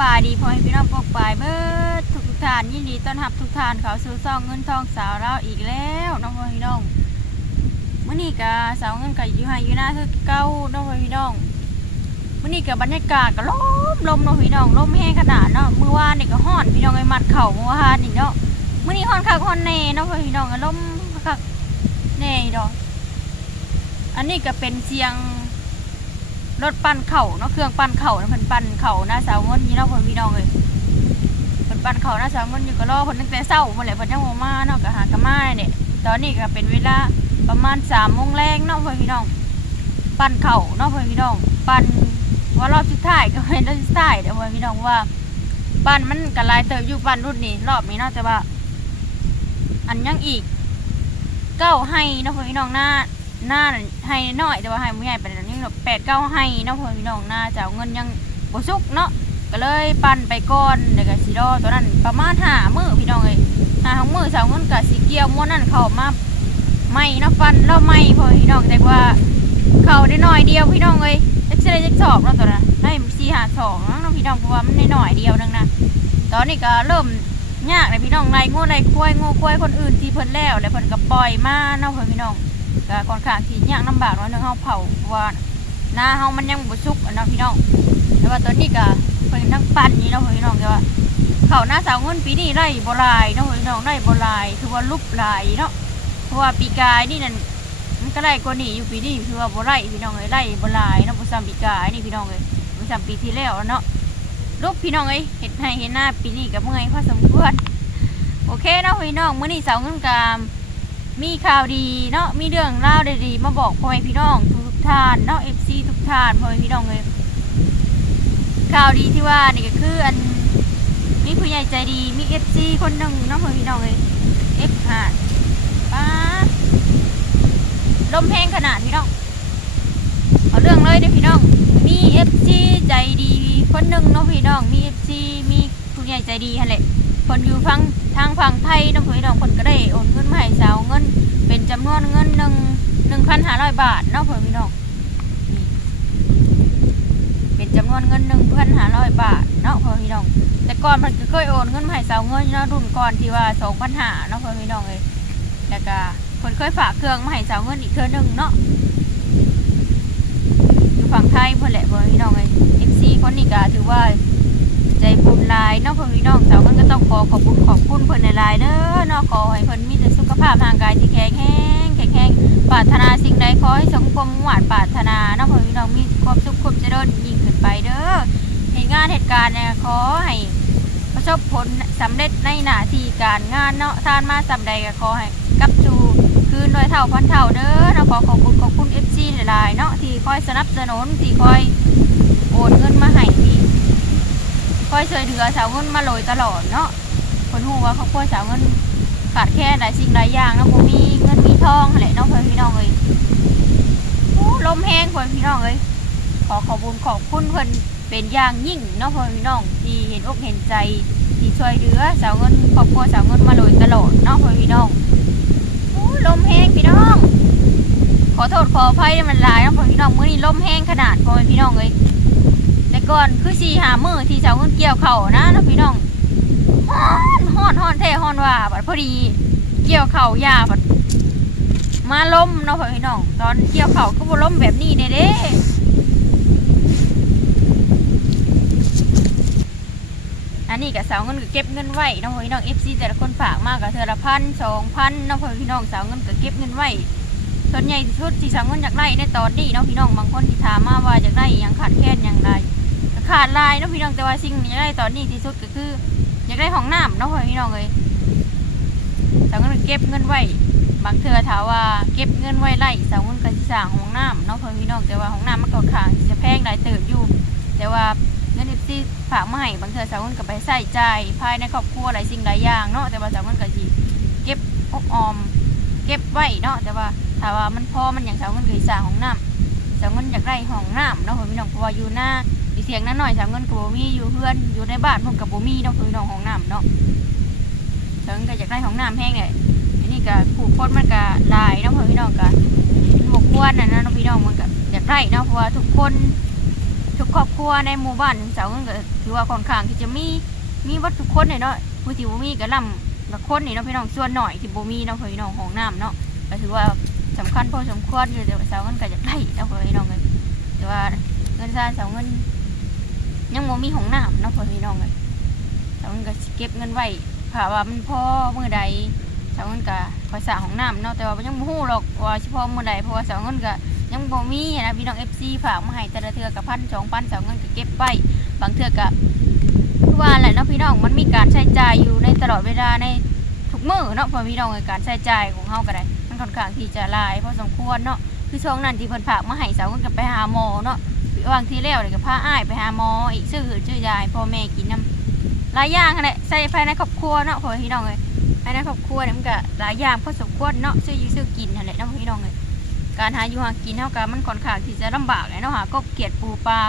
บายดีพ่อให้พี่น้องปกปายเบิดทุกทุกทานยินดีต้อนรับทุกทานเขาสู่ซองเงินทองสาวเราอีกแล้วน้องพ่อพี่น้องเมื้อนี้ก็สาวเงินก็อยู่ให้อยู่หน้าคือเก่าน้องพ่อพี่น้องเมื้อนี้ก็บบรรยากาศก็ลมลมน้องพี่น้องลมแห้งขนาดเนาะเมื้อวานนี่ก็ฮ้อนพี่น้องไอ้มัดเข่าเมื่อวานนี่เนาะเมื้อนี้ฮ้อนคักฮ้อนแน่น้องพ่อพี่น้องก็ลมคักแน่ดอกอันนี้ก็เป็นเสียง รถปั่นเข่าเนาะเครื่องปั่นเข่าเนาะเพิ่นปั่นเข่าหน้าสาเงินนี่เนาะเพิ่นพี่น้องเลยเพิ่นปั่นเข่าหน้าสาเงินอยู่ก็รอเพิ่นตั้งแต่เช้าเพิ่นแหละเพิ่นยังบ่มาเนาะก็หากะมาเนี่ยตอนนี้ก็เป็นเวลาประมาณ3โมงแรงเนาะเพิ่นพี่น้อง ปั่นเข่าเนาะเพิ่นพี่น้อง ปั่นว่ารอบสุดท้ายก็เป็นรอบสุดท้ายเดี๋ยวเพิ่นพี่น้องว่า ปั่นมันก็หลายเติบอยู่ปั่นรุ่นนี้รอบนี้เนาะแต่ว่า อันยังอีกเก้าให้เนาะเพิ่นพี่น้องหน้าหน้าให้น้อยแต่ว่าให้ผู้ใหญ่เป็นอัน แบบแปดเก้าให้เนาะพ่อพี่น้องน้าจะเอาเงินยังบ่สุกเนาะก็เลยปั่นไปก่อนเดี๋ยวก็สิรอตัวนั้นประมาณห้ามือพี่น้องเอ้ยห้าของมือสาวเงินก็สิเกียวม้วนนั่นเข้ามาไม่เนาะปั่นแล้วไม่พอพี่น้องแต่ว่าเข้าได้หน้อยเดียวพี่น้องเอ้ยจะสิได้จักสอบเนาตัวนั้นได้สี่หาสองเนาะพี่น้องเพราะว่ามันได้หน้อยเดียวนึงนะตอนนี้ก็เริ่มยากเลยพี่น้องไล่งูไล่ควายงูควายคนอื่นที่เพิ่นแล้วแล้วเพิ่นก็ปล่อยมาเนาะพ่อพี่น้องก็ค่อนข้างที่ยากลำบากนาะเรื่งเฮาเผาว่า หน้าเฮามันยังบ่สุกเนาะพี่น้องแต่ว่าตอนนี้ก็เพิ่นทั้งปั่นนี่เนาะพี่น้องแต่ว่าข้าวหน้าสาวเงินปีนี้ได้บ่หลายเนาะพี่น้องได้บ่หลายถือว่าลุบหลายเนาะเพราะว่าปีกายนี่นั่นมันก็ได้กว่านี้อยู่ปีนี้ถือว่าบ่ไร่พี่น้องเอ้ยไร่บ่หลายเนาะบ่ซ้ำปีกายนี่พี่น้องเอ้ยบ่ซ้ำปีที่แล้วเนาะลุบพี่น้องเอ้ยเฮ็ดให้เห็นหน้าปีนี้ก็เมื่อยพอสมควรโอเคเนาะพี่น้องมื้อนี้สาวเงินกามมีข่าวดีเนาะมีเรื่องเล่าดีๆมาบอกพ่อแม่พี่น้องทุก ท่านเนาะเอฟซีทุกท่านพ่อแม่พี่น้องเลยข่าวดีที่ว่านี่ก็คืออันมีผู้ใหญ่ใจดีมีเอฟซีคนหนึ่งเนาะพ่อแม่พี่น้องเลยเอฟหาดป้าลมแห้งขนาดพี่น้องเอาเรื่องเลยเด้อพี่น้อง มีเอฟซีใจดีคนหนึ่งเนาะพี่น้องมีเอฟซีมีผู้ใหญ่ใจดีฮะแหละคนอยู่ฟังทางฝั่งไทยน้องพี่น้องคนก็ได้โอนเงินมาให้สาวเงิน เป็นจำนวนเงินหนึ่งาร้อยบาทเนาะพี่น้องนี่เป็นจำนวนเงินหนึ่งพันห้าร้อยบาทเนาะพี่น้อง แต่ก่อนมันก็เคยโอนเงินมาให้สาวเงินเนาะรุ่นก่อนที่ว่าสองพันห้าเนาะพี่น้องเลยแล้วก็คนเคยฝากเครื่องมาให้สาวเงินอีกเทื่อหนึงเนาะอยู่ฝั่งไทยเพื่อนแหละพี่น้องเลยเอฟซีคนนี้ก็ถือว่าใจบุญลายเนาะเพื่อนพี่น้องสาวมันก็ต้องขอขอบคุณขอบคุณเพื่อนหลายๆเด้อเนาะขอให้เพื่อนมีแต่สุขภาพทางกายที่แข็งแรง ปรารถนาสิ่งใดขอให้สมความมุ่งหวังปรารถนานาะเพื่อนพี่น้องมีความสุขความเจริญยิ่งขึ้นไปเด้อเหตุงานเหตุการณ์เนี่ยขอให้ประสบผลสำเร็จในหน้าที่การงานเนาะทานมาสำใดก็ขอให้กับสู่คืนโดยเท่าพันเท่าเด้อเนาะขอขอบคุณขอบคุณเอฟซีหลายๆเนาะที่คอยสนับสนุนที่คอยโอนเงินมาให้ที่คอยช่วยเหลือสาวเงินมาโรยตลอดเนาะคนหูว่าเขาครัวสาวเงิน ขาดแค่หลายสิ่งหลายอย่างนะผมมีเงินมีทองอะไรเนาะเพื่อนพี่น้องเลยโอ้ลมแห้งเพื่อนพี่น้องเลยขอขอบคุณขอบคุณเพื่อนเป็นอย่างยิ่งเนาะเพื่อนพี่น้องที่เห็นอกเห็นใจที่ช่วยเหลือสาวเงินครอบครัวสาวเงินมาโรยตลอดเนาะเพื่อนพี่น้องโอ้ลมแห้งพี่น้อง ขอโทษขออภัยมันหลายเนาะเพื่อนพี่น้องเมื้อนี้ลมแห้งขนาดเพื่อนพี่น้องเลยแต่ก่อนคือสีหามือที่สาวเงินเกี่ยวเข่านะนะพี่น้อง อนฮอนแท้ฮอนว่าบัดพอดี เกี่ยวเข่ายาบัดมาล้มเนาะพี่น้อง ตอนเกี่ยวเข่าก็บ่ล้มแบบนี้เด้เด้อันนี้กับสาวเงินก็เก็บเงินไว้เนาะพี่น้อง FC แต่ละคนฝากมากกับเธอละพันสองพันเนาะพี่น้องสาวเงินก็เก็บเงินไว้ส่วนใหญ่ที่สุดที่สาวเงินอยากได้ในตอนนี้เนาะพี่น้องบางคนที่ถามมาว่าอยากได้อหยังขาดแคลนอย่างไรขาดลายเนาะพี่น้องแต่ว่าสิ่งที่อยากได้ตอนนี้ที่สุดก็คือ อยากได้ห้องน้ำเนาะพี่น้องเลยสาวเงินเก็บเงินไว้บางเทื่อถามว่าเก็บเงินไว้ไล่สาวเงินก็สิสร้างห้องน้ำเนาะพี่น้องแต่ว่าห้องน้ำมันก็ข้างจะแพงหลายเติบอยู่ แต่ว่าเงินที่ฝากมาให้บางเทื่อสาวเงินก็ไปใส่ใจภายในครอบครัวหลายสิ่งหลายอย่างเนาะแต่ว่าสาวเงินก็สิเก็บอออมเก็บไว้เนาะแต่ว่าถ้าว่ามันพอมันอย่างสาวเงินก็สิสร้างห้องน้ำสาวเงินอยากได้ห้องน้ำเนาะพี่น้องเพราะว่าอยู่หน้า มีเสียงนั้นหน่อยสามเงินกับโบมีอยู่เพื่อนอยู่ในบ้านผมกับโบมีเนาะคือน้องของน้ำเนาะเชิงก็อยากได้ของน้ำแห้งเลยอันนี้ก็ผูกคนมันก็ลายเนาะพี่น้องก็บกวนนะนะน้องพี่น้องมันก็อยากได้เนาะเพราะว่าทุกคนทุกครอบครัวในหมู่บ้านสาวเงินก็ถือว่าค่อนข้างที่จะมีมีวัตถุคนเนี่ยเนาะผู้ที่บ่มีก็ล่ำละคนนี่เนาะพี่น้องส่วนหน่อยที่โบมีเนาะพี่น้องของน้ำเนาะก็ถือว่าสำคัญพอสมควรอยู่แต่ว่าเสาเงินก็อยากได้เนาะพี่น้องเลยแต่ว่าเงินซ่านสาวเงิน บ่มีของน้ำเนาะพี่น้องเลยสาเงินก็สิเก็บเงินไว้ถ้าว่ามันพอมื้อใดเสาเงินก็คอยสร้าของน้ำเนาะแต่ว่ายังบ่ฮู้หรอกว่าสิพอมื้อใดเพราะว่าเสาเงินก็ยังบ่มีนะพี่น้อง FC ฝากมาให้แต่ละเทือกับพันสองพันสองเงินก็เก็บไว้บางเทือก็คือว่าแหละเนาะพี่น้องมันมีการใช้จ่ายอยู่ในตลอดเวลาในทุกมื้อเนาะพอพี่น้องในการใช้จ่ายของเฮาก็ได้มันค่อนข้างที่จะหลายพอสมควรเนาะคือช่วงนั้นที่เพิ่นฝากมาให้สาวเงินก็ไปหาหมอเนาะ บางทีแล้วนี่ก็พาอ้ายไปหาหมออีกซื้อหือซื้อยาให้พ่อแม่กินนํหลายอย่างนั่นแหละใส่ภายในครอบครัวเนาะพ่อพี่น้องเอ้ยภายในครอบครัวเนี่ยมันก็หลายอย่างพอสมควรเนาะซื้ออยู่ซื้อกินนั่นแหละเนาะพี่น้องเอ้ยการหาอยู่หากินเท่ากับมันค่อนข้างที่จะลำบากเลยเนาะหากบเกียดปูปลา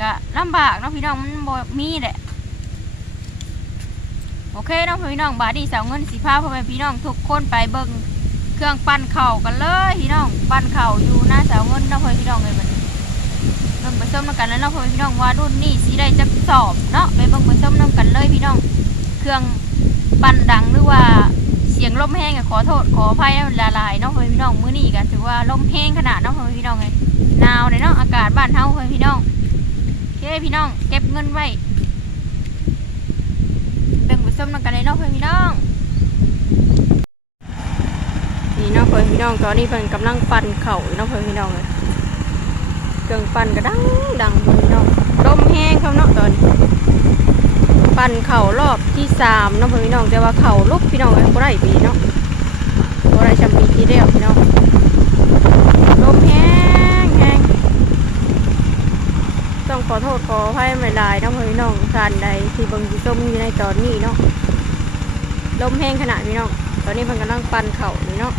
ก็ลำบากเนาะพี่น้องมันบ่มีแหละโอเคเนาะพี่น้องบาดีสาวเงินสีผ้าพ่อแม่พี่น้องทุกคนไปเบิ่งเครื่องปั้นเข่ากันเลยพี่น้องปั้นเข่าอยู่หน้าสาวเงินนาะพ่อแม่พี่น้องเลยมัน บิ่งไปส้มนำกันแล้วเนาะพ่อแม่พี่น้องว่ารุ่นนี้สีได้จักสอบเนาะไปเบิ่งไปส้มน้ำกันเลยพี่น้อง เครื่องปั้นดังหรือว่าเสียงลมแห้งอะขอโทษขออภัยนะละลายเนาะพ่อแม่พี่น้องมื้อนี้กันถือว่าลมแห้งขนาดเนาะพ่อแม่พี่น้องเลยหนาวเลยเนาะอากาศบ้านเฮาพ่อแม่พี่น้องโอเคพี่น้อง เก็บเงินไว้แบ่งไปส้มนำกันเลยเนาะพ่อแม่พี่น้องนี่เนาะพ่อแม่พี่น้องตอนนี้เพิ่นกำลังปั่นเข่าวอยู่เนาะพ่อแม่พี่น้องเลย เครื่องปั่นก็ดังดังพ่อแม่พี่น้องลมแห้งครับเนาะตอนปั่นเข่ารอบที่สามเนาะพี่น้องแต่ว่าเข่าลุกพี่น้องเลยบ่ได้ปีเนาะบ่ได้จำปีที่เดียวพี่น้องลมแห้งแห้งต้องขอโทษขออภัยไม่ลายๆเนาะพี่น้องท่านใดที่บิ่งที่ส้มอยู่ในตอนนี้เนาะลมแห้งขนาดพี่น้องตอนนี้เพิ่นกำลังปั่นเข่าอยู่เนาะ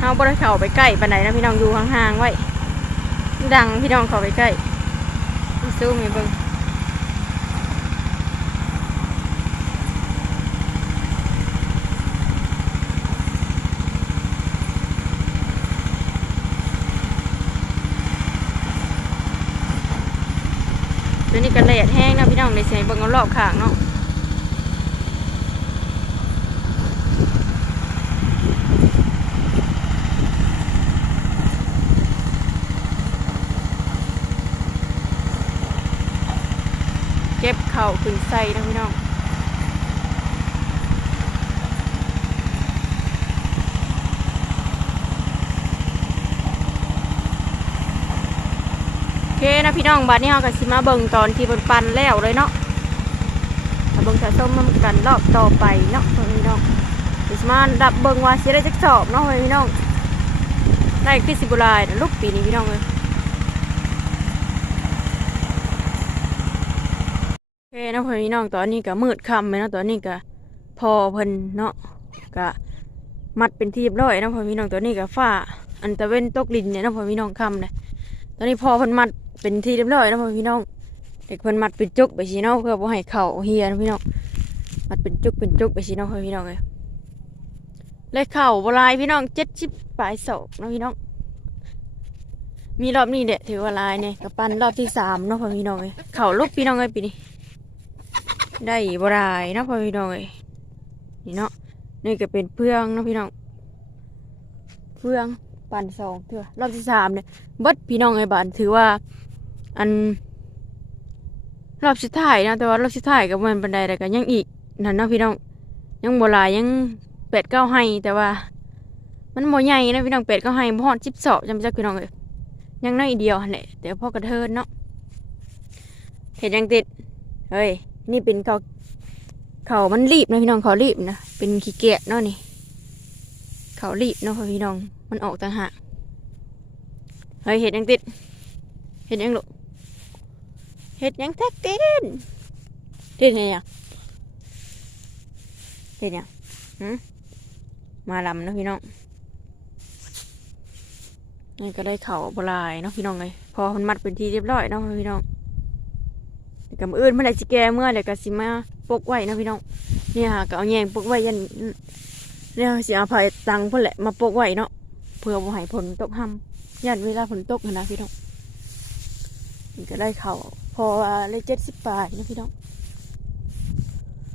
เอาบ่ได้เข้าไปใกล้ปานใดนะพี่น้องอยู่ห่างๆไว้ ดังพี่น้องเข้าไปใกล้ซูมให้เบิ่งเดี๋ยวนี้กันแดดแห้งนะพี่น้องในเสียงเบิ่งเอารอบข้างเนาะ เขาขึ้นใส่นะพี่น้องโอเคนะพี่น้องบัดนี้เราก็สิมาเบิ่งตอนที่บนปันแล้วเลยเนาะมาเบิ่งสะส้มน้ำกันรอบต่อไปเนาะพี่น้องสิมาดับเบิ่งว่าสิได้จักสอบเนาะพี่น้องได้คือสิบุลายลูกปีนี้พี่น้องเลย โอเคนะพ่อพี่น้องตอนนี้ก็มืดค่ำเลยนะตอนนี้ก็พอเพิ่นเนาะก็มัดเป็นที่เรียบร้อยนะพ่อพี่น้องตอนนี้ก็ฝ้า อันตะเว้นตกดินเนี่ยนะพ่อพี่น้องค่ำเลยตอนนี้พอเพิ่นมัดเป็นที่เรียบร้อยนะพ่อพี่น้องเด็กเพิ่นมัดเป็นจุกไปสิเนาะเพื่อบ่ให้เข่าเฮียนะพี่น้องมัดเป็นจุกเป็นจุกไปสิเนาะพ่อพี่น้องเลยเลยเข่าบลายพี่น้องเจ็ดสิบปลายศอกนะพี่น้อง มีรอบนี้เด็ดถือว่าลายเนี่ยกับปันรอบที่สามเนาะพ่อพี่น้องเลยเข่าลูกพี่น้องเลยปีนี้ ได้บรายเนาะพ่อพี่น้องเอ้ยนี่เนาะนี่ก็เป็นเพื่องเนาะพี่น้องเพื่องปั่นสองเถื่อรอบที่สามเนี่ยบิดพี่น้องไอ้บ้านถือว่า อัน รอบสุดท้ายนะแต่ว่ารอบสุดท้ายก็มันบันไดแต่ก็ยังอีกนั่นนะพี่น้อง ยังบรายยังเป็ดเก้าให้แต่ว่า มันโมใหญ่นะพี่น้องเป็ดเก้าให้บ่อดสิบสอบจำจักพี่น้องเลยยังน้อยเดียวแหละแต่พ่อกระเทินเนาะเห็นยังติดเฮ้ย นี่เป็นเขาเขามันรีบนะพี่น้องเขารีบนะ เป็นขี้เกียจเนาะนี่ เขารีบเนาะพี่น้อง มันออกต่างหากเฮ้ยเห็ดยังติด เห็ดยังลูกเห็ดยังแท็กติดติดไงอะติดยังหืมาลำเนาะพี่น้องนี่ก็ได้เข่าบลายเนาะพี่น้องเลยพอมันมัดเป็นทีเรียบร้อยเนาะพี่น้อง กับอื่นเมื่อไรสิแกเมื่อไหร่ก็สิมาปกไว้นะพี่น้องเนี่ยค่ะก็เอาแยงปกไว้ยันเนี่ยสิเอาไผ่ตังเพื่อแหละมาปกไว้เนาะเพื่อบ่ให้ผลตกห้ยันเวลาฝนตกนะพี่น้องก็ได้เขาพอว่าเลยเจ็ดสิบปลายนะพี่น้อง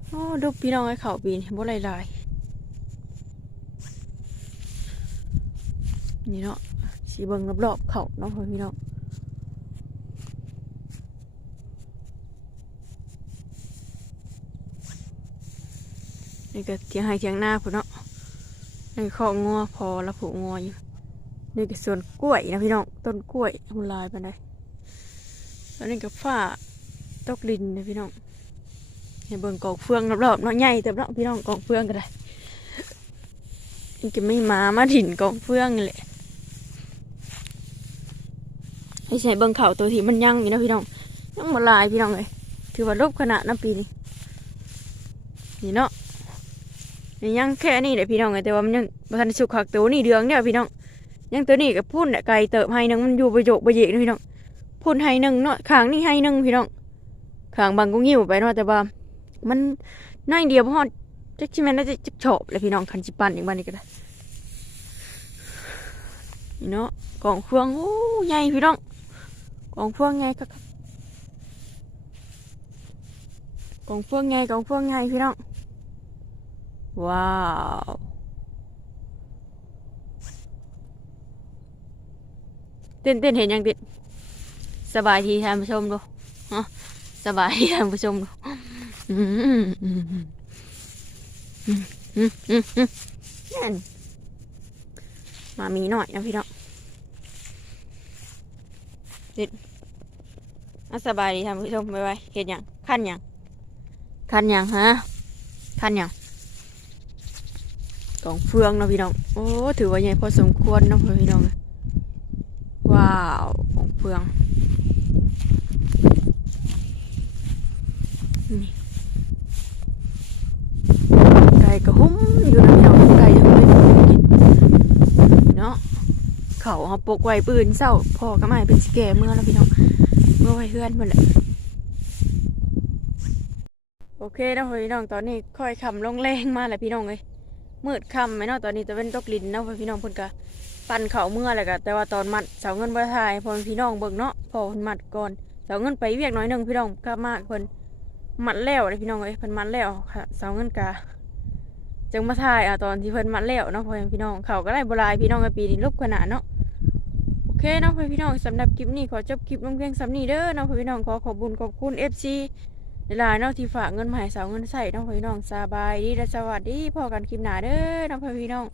โอ้ดูพี่น้องไอ้เขาปีนบ่ลายลายนี่เนาะสีเบิงรอบๆเขาเนาะพี่น้อง นี่ก็เทียงให้เทียงหน้าพุ่นเนาะในข้องัวพอแล้วผูงัวอยู่นี่ก็สวนกล้วยนะพี่น้องต้นกล้วยทำลายไปเลยแล้วนี่ก็ฝ้าตกดินนะพี่น้องให้เบิ่งกองเฟืองรอบๆเนาะใหญ่แต่เนาะพี่น้องกองเฟืองก็ได้นี่ก็ไม่มามาถิ่นกองเฟืองนี่แหละให้ใช้เบิ่งเข่าตัวที่มันยั่งอยู่นะพี่น้องยังมาลายพี่น้องเลยถือว่าลบขนาดน้ำปีนี้นี่เนาะ ยังแค่นี้แหละพี่น้องแต่ว่ามันยังบ่ทันสุกขักตัวนี่เดืองเนี่ยพี่น้องยังตัวนี้กับพุ่นน่ะไก่เติบให้นึงมันอยู่ประโยคประเยกนะพี่น้องพุ่นให้นึงเนาะขางนี่ให้นึงพี่น้องขางบางก็งิ้วไปเนาะแต่ว่ามันน้อยเดียวพอจักชิแม่นน่าจะจักชอบเลยพี่น้องคันจิปันอีกบ้านนี้ก็ได้นี่เนาะกองเฟืองโอ้ใหญ่พี่น้องกองเฟืองไงครับกองเฟืองไงกองเฟืองไงพี่น้อง ว้าว เต้นเต้นเห็นยังติดสบายทีท่านผู้ชมดูสบายทีท่านผู้ชมดูมามีหน่อยนะพี่น้องติดอาสบายดีท่านผู้ชมไปไปเห็นยังขั้นยังขั้นยังฮะขั้นยัง กองเฟืองเนาะพี่น้อง โอ้ ถือว่าใหญ่พอสมควรเนาะพี่น้อง ว้าวของเฟือง นี่ไก่กระหุ้มอยู่นะพี่น้องไก่ยังไม่ได้กินเนาะ เขาเขาปกไว้ปืนเศร้าพ่อก็ไม่เป็นสิแกเมื่อแล้วพี่น้อง เมื่อไว้เพื่อนหมดแหละโอเคนะพี่น้องตอนนี้ค่อยคำลงแรงมาแหละพี่น้องเลย มืดค่ำไหมเนาะตอนนี้จะเป็นตกลินเนาะพี่น้องเพิ่นกะปั่นเขาเมื่อแหละก็แต่ว่าตอนมัดเสาเงินบ่ทายพอพี่น้องเบิ่งเนาะพอเพิ่นมัดก่อนเสาเงินไปเวียกน้อยหนึงพี่น้องกลับมาเพิ่นมัดแล้วเลยพี่น้องเอ้ยเพิ่นมัดแล้วค่ะเสาเงินกะจึงมาทายอะตอนที่เพิ่นมัดแล้วเนาะพอพี่น้องเขาก็ได้บ่หลายพี่น้องกับปีนี้ลบขนาดเนาะโอเคเนาะพอพี่น้องสำหรับคลิปนี้ขอจบคลิปลงเพียงสำนี้เด้อเนาะพอพี่น้องขอขอบคุญขอบคุณ FC หลายๆเนาะที่ฝากเงินมาให้สาวเงินใส่เนาะพ่อพี่น้องสบายดีและสวัสดีพอกันคลิปหน้าเด้อเนาะพ่อพี่น้อง